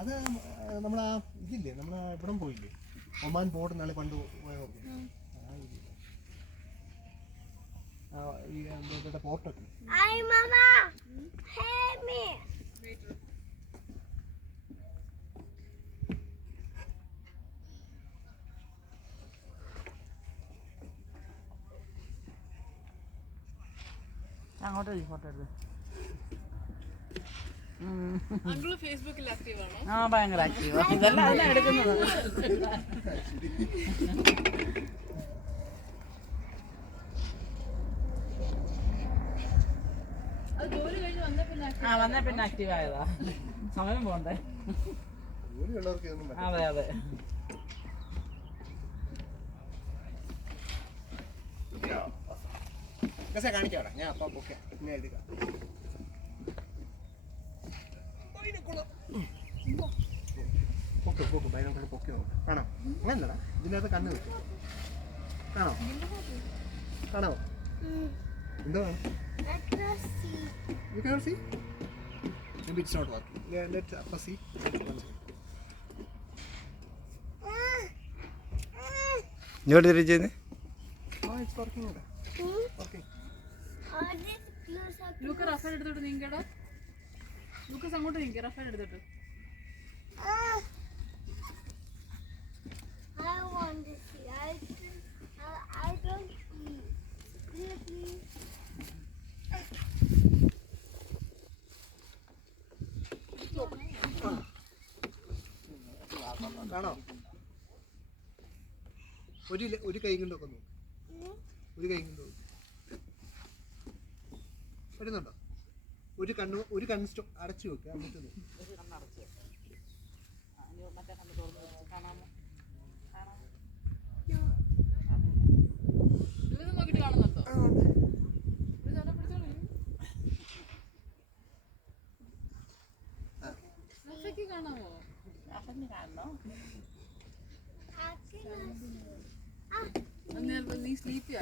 അത് നമ്മളാ ഇതില്ലേ നമ്മളെ ഇവിടം പോയില്ലേ ഒമാൻ ബോർഡ് നാളെ പണ്ട് പോയ ഈ പോർട്ടൊക്കെ അങ്ങോട്ട് ഫോട്ടോ എടുത്ത് ഫേസ്ബുക്കിൽ ആക്റ്റീവ് ആണോ? ആ ഭയങ്കര ആക്റ്റീവ്. ഇതെല്ലാം അതിനാണ് എടുക്കുന്നത്. വന്ന പിന്നെ ആക്റ്റീവ് ആയതാ. സമയം പോണ്ടേ. അതെ അതെ. കാണിക്കാം ഞാൻ അപ്പം ഓക്കെ പിന്നെ എടുക്കാം. പൊക്കും ബൈനോക്കുലർ പൊക്കി നോക്കാം. കാണോ അങ്ങനെയല്ലടാ ഇതിനകത്ത് കണ്ണ് വെക്കും. കാണോ കാണാമോ എന്താ വേണം? You cannot see? Maybe it's not working. Yeah, let's see. ഇങ്ങോട്ട് തിരിച്ചേന്ന്. Oh, it's working. Okay. Luca റഫൻ എടുത്തോട്ട് നീങ്കടാ. ലൂക്കസ് അങ്ങോട്ട് നീങ്ക റഫൻ എടുത്തോട്ട്. I want to see. I don't see. Please. കാണോ ഒരു കൈ കൊണ്ടൊക്കെ നോക്ക്. ഒരു കൈ കൊണ്ട് വരുന്നുണ്ടോ? ഒരു കണ്ണ് അടച്ചു വെക്കുക. എന്നിട്ട് നോക്കിട്ട് കാണുന്നുണ്ടോ? കാണാമോ? നീ സ്ലീപ്പ്